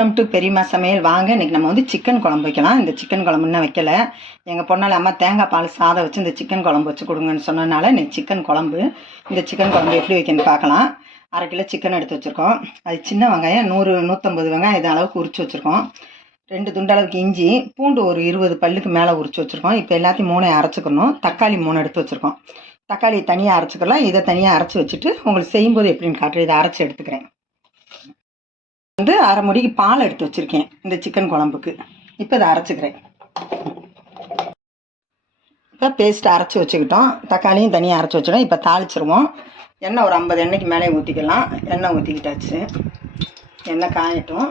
Welcome to பெரியம்மா சமையல். வாங்க, இன்றைக்கி நம்ம வந்து சிக்கன் குழம்பு வைக்கலாம். இந்த சிக்கன் குழம்பு இன்னும் வைக்கலை. எங்கள் பொண்ணால் அம்மா தேங்காய் பால் சாதம் வச்சு இந்த சிக்கன் குழம்பு வச்சு கொடுங்கன்னு சொன்னதுனால இன்றைக்கி சிக்கன் குழம்பு. இந்த சிக்கன் குழம்பு எப்படி வைக்கணும்னு பார்க்கலாம். 1/2 கிலோ சிக்கன் எடுத்து வச்சுருக்கோம். அது சின்ன வெங்காயம் 100-150 வெங்காயம் இது அளவுக்கு உரித்து வச்சுருக்கோம். 2 துண்டளவுக்கு இஞ்சி, பூண்டு ஒரு 20 பல்லுக்கு மேலே உரித்து வச்சுருக்கோம். இப்போ எல்லாத்தையும் 3 அரைச்சிக்கணும். தக்காளி 3 எடுத்து வச்சுருக்கோம். தக்காளி தனியாக அரைச்சிக்கலாம். இதை தனியாக அரைச்சி வச்சுட்டு உங்களுக்கு செய்யும்போது எப்படின்னு காட்டுறேன். இதை அரைச்சி எடுத்துக்கிறேன். வந்து 1/2 முடிக்கு பால் எடுத்து வச்சுருக்கேன் இந்த சிக்கன் குழம்புக்கு. இப்போ இதை அரைச்சிக்கிறேன். இப்போ பேஸ்ட்டு அரைச்சி வச்சுக்கிட்டோம். தக்காளியும் தனியாக அரைச்சி வச்சுட்டோம். இப்போ தாளிச்சிருவோம். எண்ணெய் ஒரு 50 எண்ணெய்க்கு மேலே ஊற்றிக்கலாம். எண்ணெய் ஊற்றிக்கிட்டாச்சு. எண்ணெய் காயட்டும்.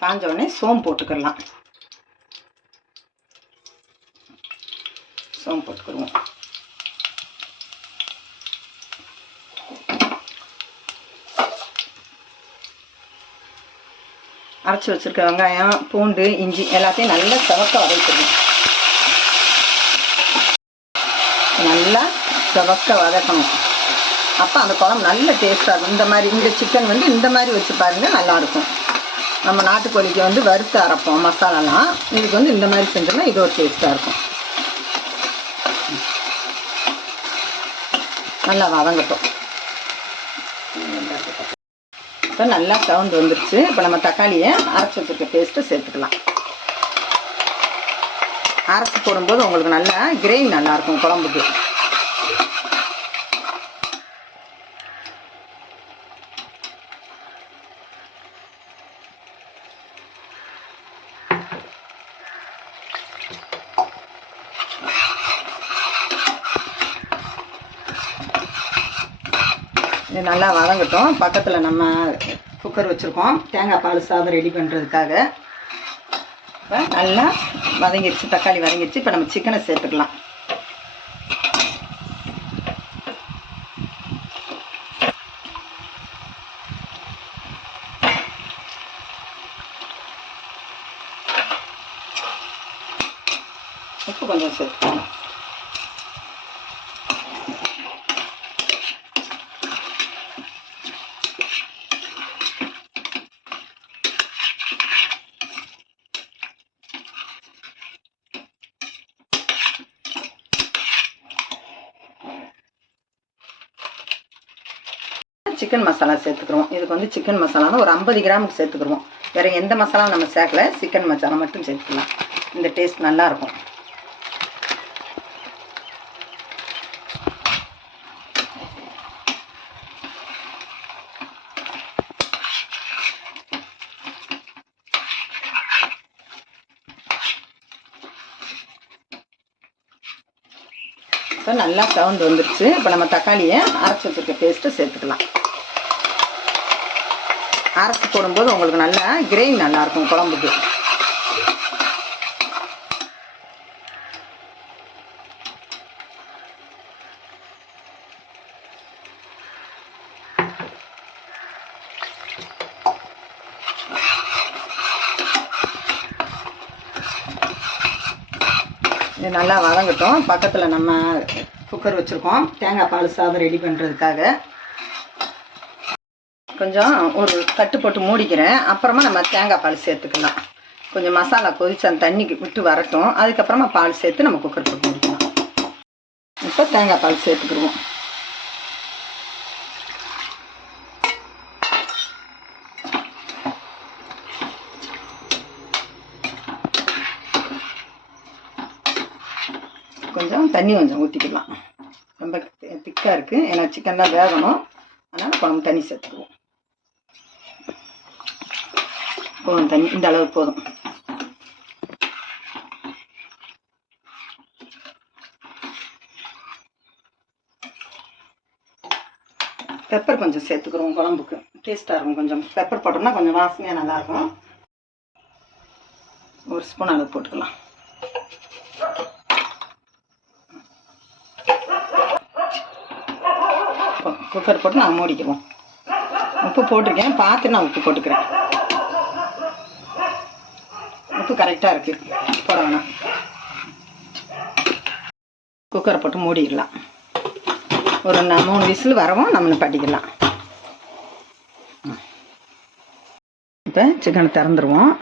காஞ்ச உடனே சோம்பு போட்டுக்கிடலாம். சோம்பு போட்டுக்கிடுவோம். அரைச்சி வச்சுருக்க வெங்காயம், பூண்டு, இஞ்சி எல்லாத்தையும் நல்லா செவக்க வதக்கிடணும். நல்லா செவக்க வதக்கணும். அப்போ அந்த குழம்பு நல்ல டேஸ்ட்டாக இருக்கும். இந்த மாதிரி இந்த சிக்கன் வந்து இந்த மாதிரி வச்சு பாருங்கள், நல்லாயிருக்கும். நம்ம நாட்டுக்கோழிக்கு வந்து வறுத்து அரைப்போம் மசாலாலாம். இதுக்கு வந்து இந்த மாதிரி செஞ்சோம்னா இது ஒரு டேஸ்ட்டாக இருக்கும். நல்லா வதங்கட்டும். இப்போ நல்லா சவுண்டு வந்துருச்சு. இப்போ நம்ம தக்காளியை அரைச்சி வச்சுருக்க பேஸ்ட்டை சேர்த்துக்கலாம். அரைச்சி போடும்போது உங்களுக்கு நல்லா கிரேவி நல்லாயிருக்கும் குழம்புக்கு. இது நல்லா வதங்கட்டும். பக்கத்தில் நம்ம குக்கர் வச்சுருக்கோம் தேங்காய் பால் சாதம் ரெடி பண்ணுறதுக்காக. இப்போ நல்லா வதங்கிடுச்சு, தக்காளி வதங்கிடுச்சு. இப்போ நம்ம சிக்கனை சேர்த்துக்கலாம். உப்பு கொஞ்சம் சேர்த்துக்கலாம். சிக்கன் மசாலா சேர்த்துக்கிறோம். இதுக்கு வந்து சிக்கன் மசாலா ஒரு 50 கிராமுக்கு சேர்த்துக்கிறோம். வேறு எந்த மசாலாவும் நம்ம சேர்க்கல. சிக்கன் மசாலா மட்டும் சேர்த்துக்கலாம். இந்த டேஸ்ட் நல்லாயிருக்கும். இப்போ நல்லா சவுண்டு வந்துருச்சு. இப்போ நம்ம தக்காளியை அரைச்சி வச்சுருக்க பேஸ்ட்டு சேர்த்துக்கலாம். அரைச்சி போடும்போது உங்களுக்கு நல்லா கிரேவி நல்லாயிருக்கும் குழம்புக்கு. இது நல்லா வதங்கட்டும். பக்கத்தில் நம்ம குக்கர் வச்சுருக்கோம் தேங்காய் பால் சாதம் ரெடி பண்ணுறதுக்காக. கொஞ்சம் ஒரு தட்டு போட்டு மூடிக்கிறேன். அப்புறமா நம்ம தேங்காய் பால் சேர்த்துக்கலாம். கொஞ்சம் மசாலா கொதிச்சு அந்த தண்ணிக்கு விட்டு வரட்டும். அதுக்கப்புறமா பால் சேர்த்து நம்ம குக்கர் போட்டு மூடிக்கலாம். இப்போ தேங்காய் பால் சேர்த்துக்கிடுவோம். கொஞ்சம் தண்ணி கொஞ்சம் ஊற்றிக்கலாம். ரொம்ப திக்காக இருக்குது. ஏன்னா சிக்கன் தான் வேகணும். அதனால் குழம்பு தண்ணி சேர்த்துக்குவோம். போதும், தண்ணி இந்த அளவுக்கு போதும். பெப்பர் கொஞ்சம் சேர்த்துக்கிறோம். குழம்புக்கு டேஸ்ட்டாக இருக்கும். கொஞ்சம் பெப்பர் போட்டோம்னா கொஞ்சம் வாசனையாக நல்லாயிருக்கும். 1 ஸ்பூன் அளவு போட்டுக்கலாம். குக்கர் போட்டு நான் மூடிக்குவோம். உப்பு போட்டிருக்கேன், பார்த்து நான் உப்பு போட்டுக்கிறேன். உப்பு கரெக்டாக இருக்குது, போட வேணாம். குக்கரை போட்டு மூடிடலாம். ஒரு 3 விசில் வரவும் நம்ம பட்டிக்கலாம். இப்போ சிக்கனை திறந்துருவோம்.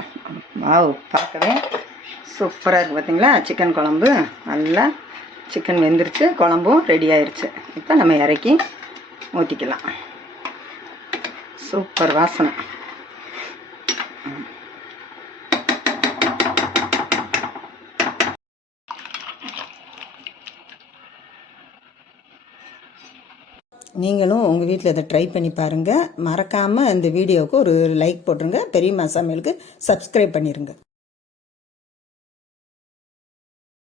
வாவ், பார்க்கவே சூப்பராக இருக்குது பார்த்தீங்களா? சிக்கன் குழம்பு நல்லா சிக்கன் வெந்துருச்சு, குழம்பும் ரெடி ஆயிடுச்சு. இப்போ நம்ம இறக்கி ஊற்றிக்கலாம். சூப்பர் வாசனை. நீங்களும் உங்கள் வீட்டில் இதை ட்ரை பண்ணி பாருங்கள். மறக்காமல் இந்த வீடியோவுக்கு ஒரு லைக் போட்டுருங்க. பெரியம்மா சமையலுக்கு சப்ஸ்கிரைப் பண்ணிடுங்க.